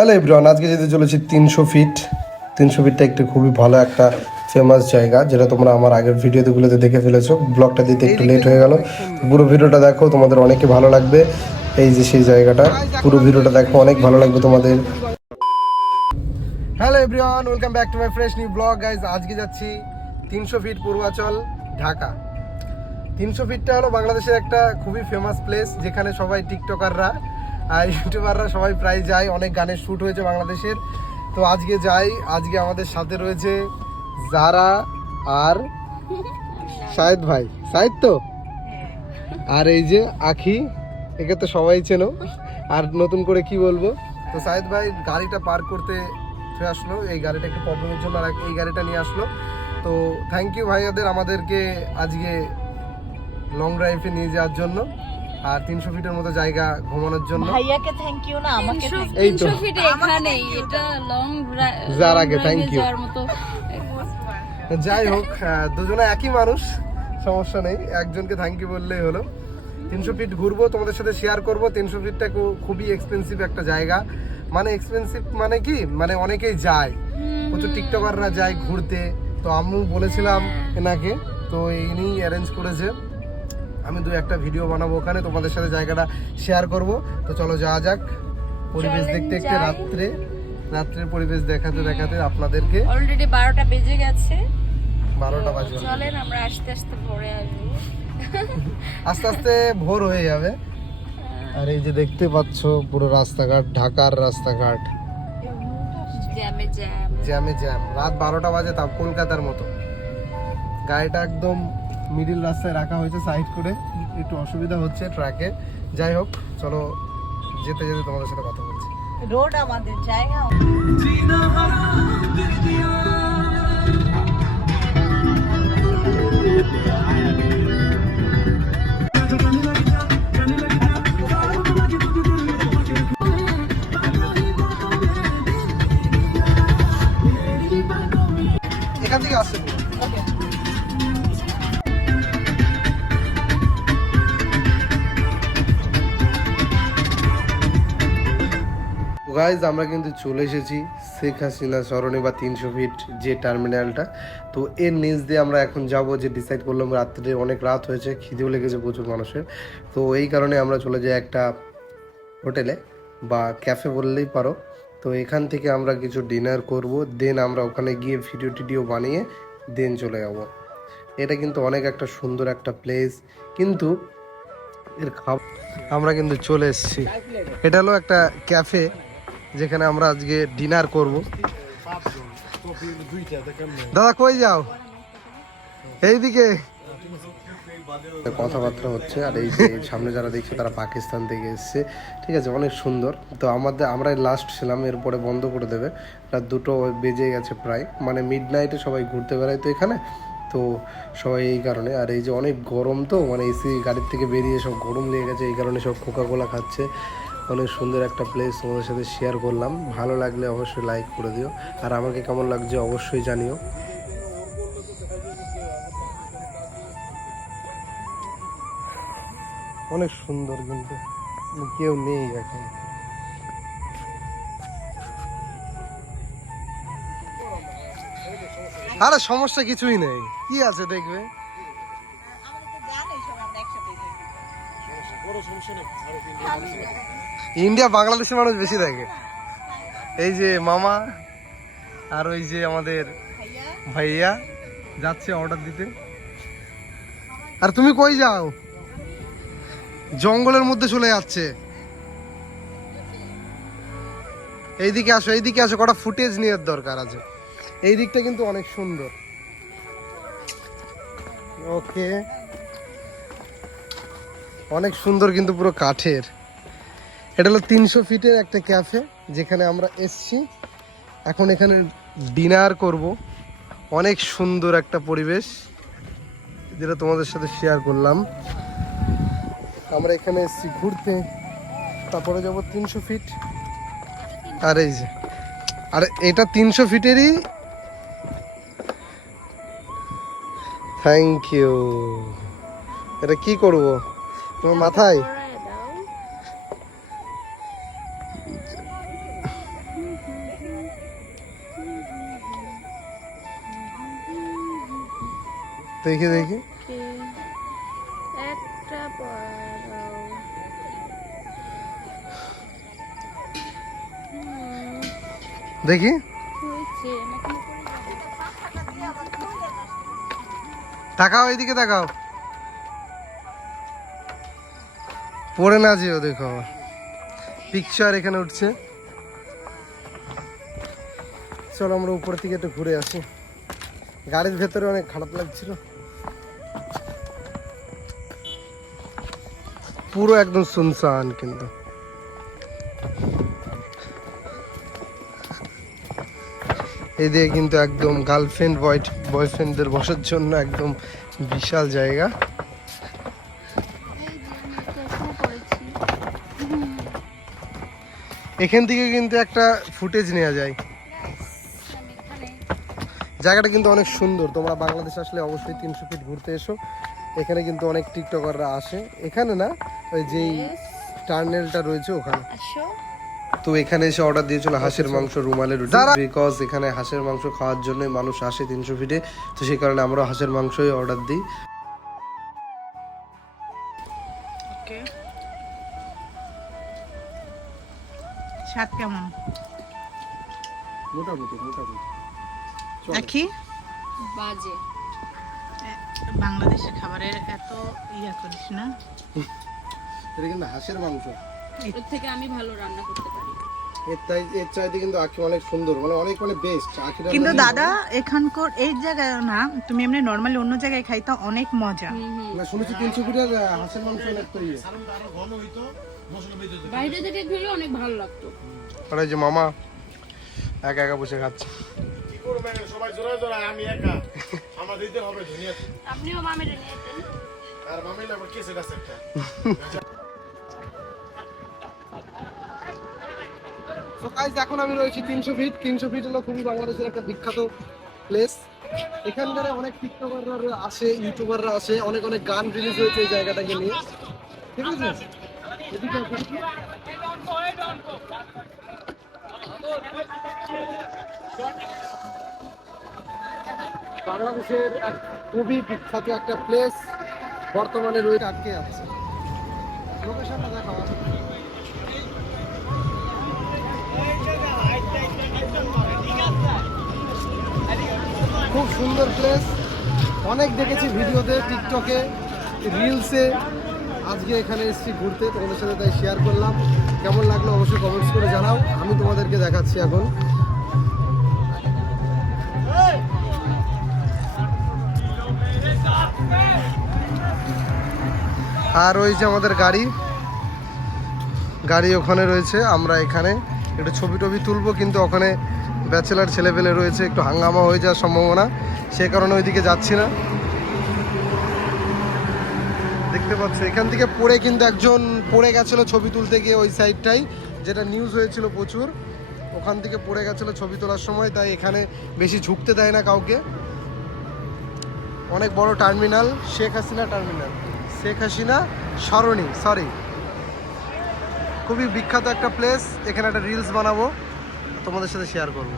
Hello everyone আজকে যেতে চলেছি তিনশো ফিট তিনশো ফিটটা একটু খুবই ভালো একটা ফেমাস জায়গা, যেটা তোমরা আমার আগের ভিডিওগুলোতে দেখে ফেলেছো। ব্লগটা দিতে একটু লেট হয়ে গেল। পুরো ভিডিওটা দেখো, তোমাদের অনেকে ভালো লাগবে। এই যে সেই জায়গাটা, পুরো ভিডিওটা দেখো, অনেক ভালো লাগবে তোমাদের। Hello everyone welcome back to my fresh new blog guys আজকে যাচ্ছি তিনশো ফিট পূর্বাচল, ঢাকা। তিনশো ফিটটা হলো বাংলাদেশের একটা খুবই ফেমাস প্লেস যেখানে সবাই টিকটকাররা ইউটিউবাররা সবাই প্রায় যায়, অনেক গানের শ্যুট হয়েছে বাংলাদেশের। তো আজকে যাই, আজকে আমাদের সাথে রয়েছে জারা আর সাহেদ ভাই। সাহেদ তো? আর এই যে আখি, একে তো সবাই চেনো। আর নতুন করে কি বলব? তো সাহেদ ভাই গাড়িটা পার্ক করতে আসলো, এই গাড়িটা একটু প্রবলেমের জন্য আর এই গাড়িটা নিয়ে আসলো। তো থ্যাংক ইউ ভাইয়াদের আমাদেরকে আজকে লং ড্রাইভে নিয়ে যাওয়ার জন্য। আর তিনশো ফিটের মতো জায়গা ঘুমানোর জন্য। ভাইয়াকে থ্যাংক ইউ না আমাকে এই তো। ফিট এখানে এটা লং যার আগে. যাওয়ার মতো। যাই হোক দুজনে একই মানুষ সমস্যা নেই। একজনকে থ্যাংক ইউ বললেই হলো। তিনশো ফিট ঘুরবো তোমাদের সাথে শেয়ার করব। তিনশো ফিটটা খুবই এক্সপেন্সিভ একটা জায়গা। মানে এক্সপেন্সিভ মানে কি? মানে অনেকেই যায়। প্রচুর টিকটকাররা যায় ঘুরতে। তো আম্মু বলেছিলাম এনাকে। তো ইনি অ্যারেঞ্জ করেছে। আমি দু একটা ভিডিও বানাবো ওখানে তোমাদের সাথে জায়গাটা শেয়ার করব। তো চলো যাওয়া যাক। পরিবেশ দেখতে দেখতে রাত্রে। রাত্রের পরিবেশ দেখাতে দেখাতে আপনাদেরকে অলরেডি বারোটা বেজে গেছে। বারোটা বাজে। চলেন আমরা আস্তে আস্তে ভরে আসব। আস্তে আস্তে ভোর হয়ে যাবে। আর এই যে দেখতে পাচ্ছ পুরো রাস্তাঘাট ঢাকার রাস্তাঘাট। জ্যামে জ্যাম। জ্যামে জ্যাম। রাত বারোটা বাজে তাও কলকাতার মতো। গাড়িটা একদম মিডিল রাস্তায় রাখা হয়েছে সাইড করে। একটু অসুবিধা হচ্ছে ট্রাকে। যাই হোক চলো যেতে যেতে তোমাদের সাথে কথা বলছি। রোড আমাদের জায়গা গাইজ আমরা কিন্তু চলে এসেছি শেখ হাসিনা সরণি বা তিনশো ফিট যে টার্মিনালটা তো এর নিচ দিয়ে আমরা এখন যাব যে ডিসাইড করলাম রাত্রে অনেক রাত হয়েছে, খিদেও লেগেছে প্রচুর মানুষের। তো এই কারণে আমরা চলে যাই একটা হোটেলে বা ক্যাফে বললেই পারো। তো এখান থেকে আমরা কিছু ডিনার করব দেন আমরা ওখানে গিয়ে ভিডিও টিডিও বানিয়ে দেন চলে যাব। এটা কিন্তু অনেক একটা সুন্দর একটা প্লেস কিন্তু এর খাবার আমরা কিন্তু চলে এসেছি। এটা হলো একটা ক্যাফে যেখানে আমরা আজকে ডিনার করব। দাদা, কই যাও? এইদিকে। কথাবার্তা হচ্ছে, আর এই যে সামনে যারা দেখছে, তারা পাকিস্তান থেকে এসছে। ঠিক আছে, অনেক সুন্দর। তো আমাদের আমরা লাস্ট ছিলাম, এরপরে বন্ধ করে দেবে। রাত দুটো বেজে গেছে প্রায়। মানে মিড নাইটে সবাই ঘুরতে বেড়ায় তো এখানে। তো সবাই এই কারণে। আর এই যে অনেক গরম তো মানে এসি গাড়ির থেকে বেরিয়ে সব গরম লেগে গেছে, এই কারণে সব কোকা কোলা খাচ্ছে। অনেক সুন্দর একটা প্লেস তোমাদের সাথে শেয়ার করলাম। ভালো লাগলে অবশ্যই লাইক করে দিও। আর আমাকে কেমন লাগছে অবশ্যই জানিও। অনেক সুন্দর কিন্তু। কেউ নেই এখন। আরে সমস্যা কিছুই নেই। কি আছে দেখবে? ইন্ডিয়া বাংলাদেশের মানুষ বেশি থাকে এই যে মামা আর ওই যে আমাদের ভাইয়া যাচ্ছে অর্ডার দিতে। আর তুমি কই যাও? জঙ্গলের মধ্যে চলে যাচ্ছে। এইদিকে আসো এইদিকে আসো, কটা ফুটেজ নেওয়ার দরকার আছে। এই দিকটা কিন্তু অনেক সুন্দর। ওকে অনেক সুন্দর কিন্তু পুরো কাঠের। এটা হলো তিনশো ফিটের একটা ক্যাফে, যেখানে আমরা এসছি। এখন এখানে ডিনার করব। অনেক সুন্দর একটা পরিবেশ, যেটা তোমাদের সাথে শেয়ার করলাম। আমরা এখানে এসেছি ঘুরতে। তারপরে যাব তিনশো ফিট। আর এই যে, আর এটা তিনশো ফিটেরই? থ্যাংক ইউ এটা কি করব? তোমার মাথায়? দেখি দেখি। একটা দেখি। তাকাও এইদিকে তাকাও। পড়ে না যেও দেখো পিকচার এখানে উঠছে। চলো আমরা উপর থেকে একটু ঘুরে আসি। গাড়ির ভেতরে অনেক খারাপ লাগছিল। পুরো একদম শুনশান কিন্তু। এদিকে কিন্তু একদম গার্লফ্রেন্ড বয় বয়ফ্রেন্ডদের বসার জন্য একদম বিশাল জায়গা। এখান থেকে কিন্তু একটা ফুটেজ নেওয়া যায়। জায়গাটা কিন্তু অনেক সুন্দর। তোমরা বাংলাদেশ আসলে অবশ্যই তিনশো ফিট ঘুরতে এসো। এখানে কিন্তু অনেক টিকটকাররা আসে। এখানে না ওই যেই টার্নেলটা রয়েছে ওখানে। তো এখানে এসে অর্ডার দিয়েছিল হাঁসের মাংস রুমালের রুটি। বিকজ এখানে হাঁসের মাংস খাওয়ার জন্য মানুষ আসে তিনশো ফিটে তো সেই কারণে আমরা হাঁসের মাংসই অর্ডার দিই। স্বাদ কেমন? মোটামুটি মোটামুটি। একই বাজে। বাংলাদেশের খাবারের এত ইয়া করিস না। এটা কিন্তু হাঁসের মাংস। ওর থেকে আমি ভালো রান্না করতে পারি। এর তাই এর চাইতে কিন্তু আখি অনেক সুন্দর মানে অনেক মানে বেস্ট আখি কিন্তু দাদা এখানকার এই জায়গায় না তুমি এমনি নর্মালি অন্য জায়গায় খাইতে অনেক মজা। না শুনেছি তিনশো ফিটের হাঁসের মাংস অনেক তো ইয়ে। বাইরে থেকে খেলে অনেক ভালো লাগতো। আর যে মামা একা একা বসে খাচ্ছে। সবাই জোড়ায় জোড়ায় আমি একা। আমার দিতে হবে ধুনিয়া। আপনিও মামের নিয়ে আর মামিলে আবার কেসে আছে একটা? তো গাইজ এখন আমি রয়েছি তিনশো ফিট তিনশো ফিট হলো খুবই বাংলাদেশের একটা বিখ্যাত প্লেস এখানকার অনেক টিকটকাররা আসে ইউটিউবাররা আসে অনেক অনেক গান রিলিজ হয়েছে এই জায়গাটাকে নিয়ে। ঠিক আছে? এদিকে। বাংলাদেশের এক খুবই বিখ্যাত একটা প্লেস বর্তমানে রয়েছে আটকে আছে? খুব সুন্দর প্লেস অনেক দেখেছি ভিডিওতে, টিকটকে রিলসে আজকে এখানে এসেছি ঘুরতে, তোমাদের সাথে তাই শেয়ার করলাম। কেমন লাগল অবশ্যই কমেন্টস করে জানাও। আমি তোমাদেরকে দেখাচ্ছি এখন। আর রয়েছে আমাদের গাড়ি গাড়ি ওখানে রয়েছে, আমরা এখানে। একটু ছবি টবি তুলবো, কিন্তু ওখানে ব্যাচেলার ছেলেপেলে রয়েছে, একটু হাঙ্গামা হয়ে যাওয়ার সম্ভাবনা। সে কারণে ওইদিকে যাচ্ছি না। দেখতে পাচ্ছ, এখান থেকে পড়ে কিন্তু একজন পড়ে গেছিল ছবি তুলতে গিয়ে ওই সাইডটাই, যেটা নিউজ হয়েছিল প্রচুর। ওখান থেকে পড়ে গেছিল ছবি তোলার সময়, তাই এখানে বেশি ঝুঁকতে দেয় না কাউকে। অনেক বড় টার্মিনাল শেখ হাসিনা টার্মিনাল শেখ হাসিনা, সরণি সরি খুবই বিখ্যাত একটা প্লেস এখানে একটা রিলস বানাবো, তোমাদের সাথে শেয়ার করব।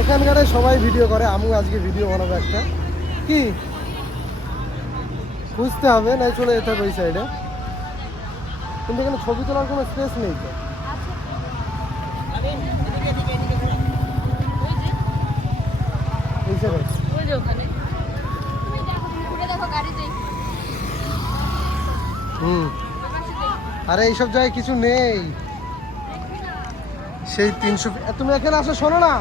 এখানকারে সবাই ভিডিও করে, আমিও আজকে ভিডিও বানাবো একটা। কি? বুঝতে হবে, নাই চলে যেতে হবে ওই সাইডে কিন্তু এখানে ছবি তোলার কোনো স্পেস নেই তো। এই সাইডে যে ওখানে। তুমি দেখো ঘুরে দেখো হুম। আরে এইসব জায়গায় কিছু নেই। সেই তিনশো তুমি এখানে আসো, শোনো না।